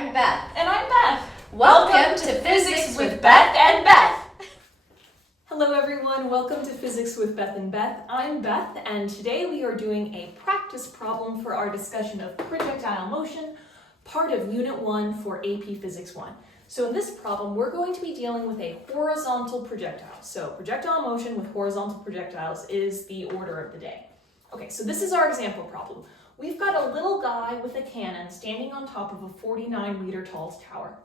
I'm Beth. And I'm Beth. Welcome to Physics with Beth and Beth. Hello everyone, welcome to Physics with Beth and Beth. I'm Beth, and today we are doing a practice problem for our discussion of projectile motion, part of Unit 1 for AP Physics 1. So in this problem, we're going to be dealing with a horizontal projectile. So projectile motion with horizontal projectiles is the order of the day. Okay, so this is our example problem. We've got a little guy with a cannon standing on top of a 49-meter tall tower.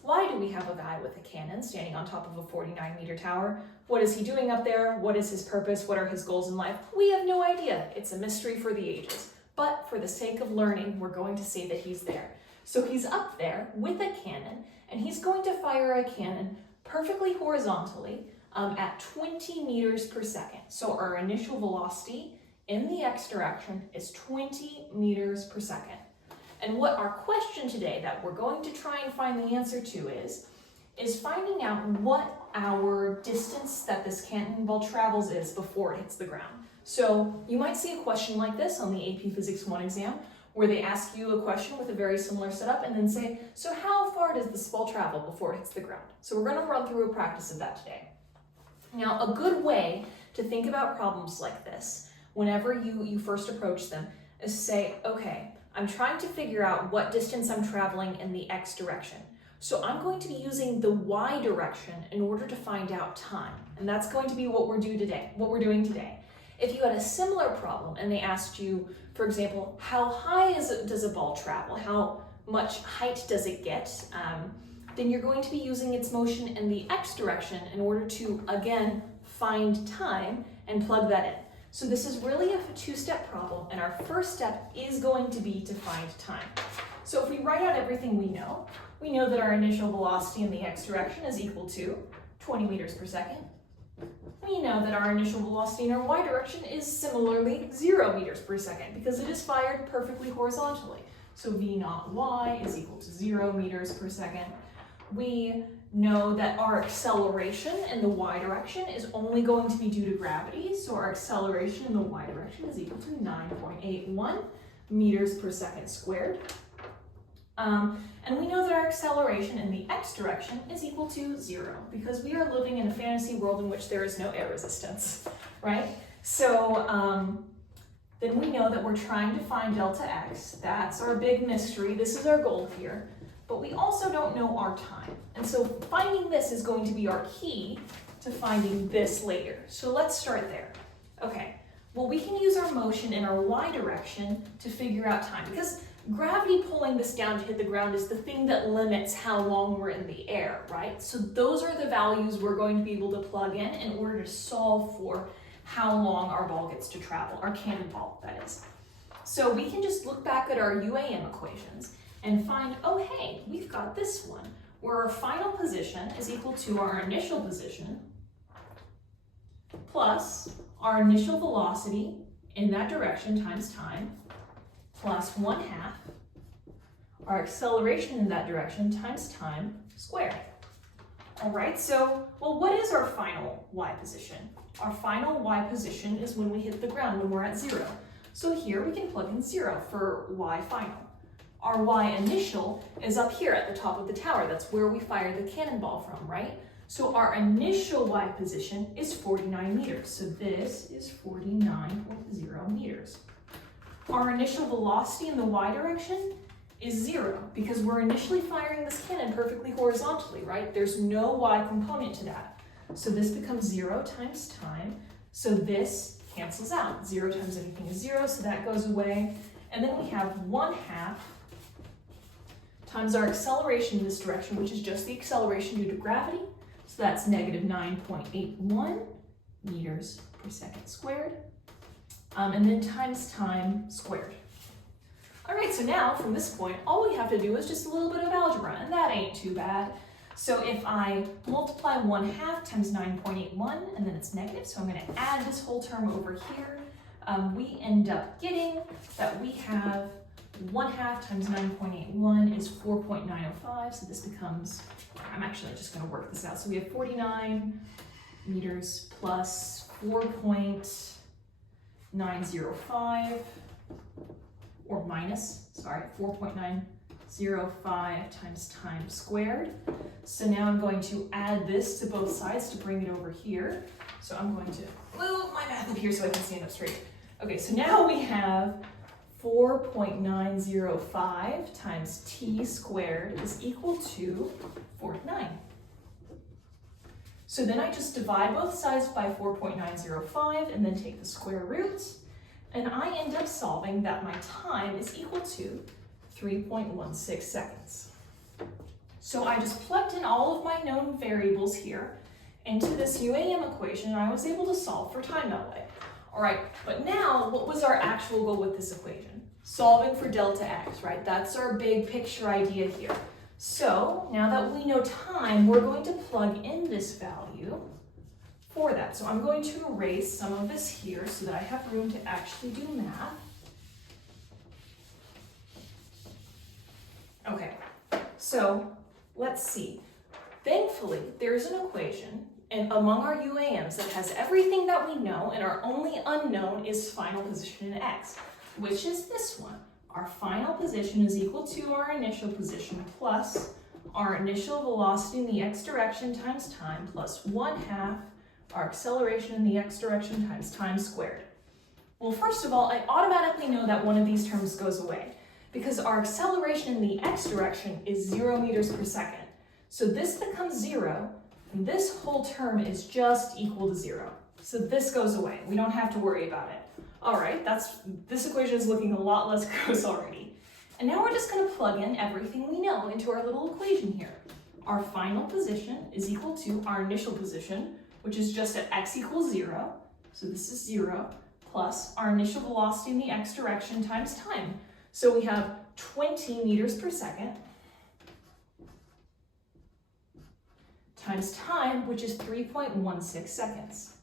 Why do we have a guy with a cannon standing on top of a 49-meter tower? What is he doing up there? What is his purpose? What are his goals in life? We have no idea. It's a mystery for the ages. But for the sake of learning, we're going to say that he's there. So he's up there with a cannon, and he's going to fire a cannon perfectly horizontally at 20 meters per second. So our initial velocity in the x direction is 20 meters per second. And what our question today that we're going to try and find the answer to is finding out what our distance that this cannonball travels is before it hits the ground. So you might see a question like this on the AP Physics 1 exam, where they ask you a question with a very similar setup and then say, so how far does this ball travel before it hits the ground? So we're going to run through a practice of that today. Now, a good way to think about problems like this, whenever you first approach them, is say, okay, I'm trying to figure out what distance I'm traveling in the x direction. So I'm going to be using the y direction in order to find out time. And that's going to be what we're doing today. If you had a similar problem and they asked you, for example, how high does a ball travel? How much height does it get? Then you're going to be using its motion in the x direction in order to, again, find time and plug that in. So this is really a two-step problem, and our first step is going to be to find time. So if we write out everything we know that our initial velocity in the x direction is equal to 20 meters per second. We know that our initial velocity in our y direction is similarly 0 meters per second because it is fired perfectly horizontally. So v naught y is equal to 0 meters per second. We know that our acceleration in the y direction is only going to be due to gravity. So our acceleration in the y direction is equal to 9.81 meters per second squared. And we know that our acceleration in the x direction is equal to 0 because we are living in a fantasy world in which there is no air resistance, right? So then we know that we're trying to find delta x. That's our big mystery. This is our goal here. But we also don't know our time. And so finding this is going to be our key to finding this later. So let's start there. Okay, well, we can use our motion in our y direction to figure out time because gravity pulling this down to hit the ground is the thing that limits how long we're in the air, right? So those are the values we're going to be able to plug in order to solve for how long our ball gets to travel, our cannonball, that is. So we can just look back at our UAM equations and find, oh hey, we've got this one, where our final position is equal to our initial position plus our initial velocity in that direction times time plus 1/2 our acceleration in that direction times time squared. All right, so, well, what is our final y position? Our final y position is when we hit the ground, when we're at 0. So here we can plug in 0 for y final. Our y initial is up here at the top of the tower. That's where we fire the cannonball from, right? So our initial y position is 49 meters. So this is 49.0 meters. Our initial velocity in the y direction is 0 because we're initially firing this cannon perfectly horizontally, right? There's no y component to that. So this becomes 0 times time. So this cancels out. 0 times anything is 0, so that goes away. And then we have 1/2 times our acceleration in this direction, which is just the acceleration due to gravity. So that's negative 9.81 meters per second squared. And then times time squared. All right, so now from this point, all we have to do is just a little bit of algebra, and that ain't too bad. So if I multiply 1/2 times 9.81, and then it's negative, so I'm going to add this whole term over here, we end up getting that we have 1/2 times 9.81 is 4.905, so this becomes, I'm actually just going to work this out. So we have 49 meters plus 4.905, or minus, sorry, 4.905 0.05 times time squared. So now I'm going to add this to both sides to bring it over here. So I'm going to move my math up here so I can stand up straight. Okay, so now we have 4.905 times t squared is equal to 49. So then I just divide both sides by 4.905 and then take the square root, and I end up solving that my time is equal to 3.16 seconds. So I just plugged in all of my known variables here into this UAM equation, and I was able to solve for time that way. All right, but now what was our actual goal with this equation? Solving for delta x, right? That's our big picture idea here. So now that we know time, we're going to plug in this value for that. So I'm going to erase some of this here so that I have room to actually do math. Okay, so let's see. Thankfully, there's an equation among our UAMs that has everything that we know, and our only unknown is final position in x, which is this one. Our final position is equal to our initial position plus our initial velocity in the x direction times time plus 1/2 our acceleration in the x direction times time squared. Well, first of all, I automatically know that one of these terms goes away because our acceleration in the x direction is 0 meters per second. So this becomes 0, and this whole term is just equal to 0. So this goes away. We don't have to worry about it. All right, this equation is looking a lot less gross already. And now we're just going to plug in everything we know into our little equation here. Our final position is equal to our initial position, which is just at x equals 0. So this is 0 plus our initial velocity in the x direction times time. So we have 20 meters per second times time, which is 3.16 seconds.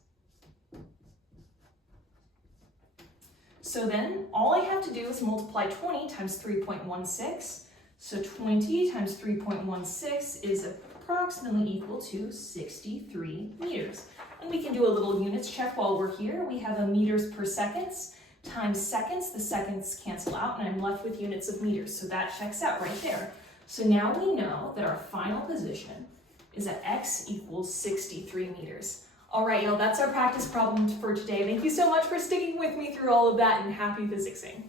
So then all I have to do is multiply 20 times 3.16. So 20 times 3.16 is approximately equal to 63 meters. And we can do a little units check while we're here. We have a meters per seconds times seconds. The seconds cancel out and I'm left with units of meters. So that checks out right there. So now we know that our final position is at x equals 63 meters. All right, y'all, that's our practice problem for today. Thank you so much for sticking with me through all of that, and happy physicsing.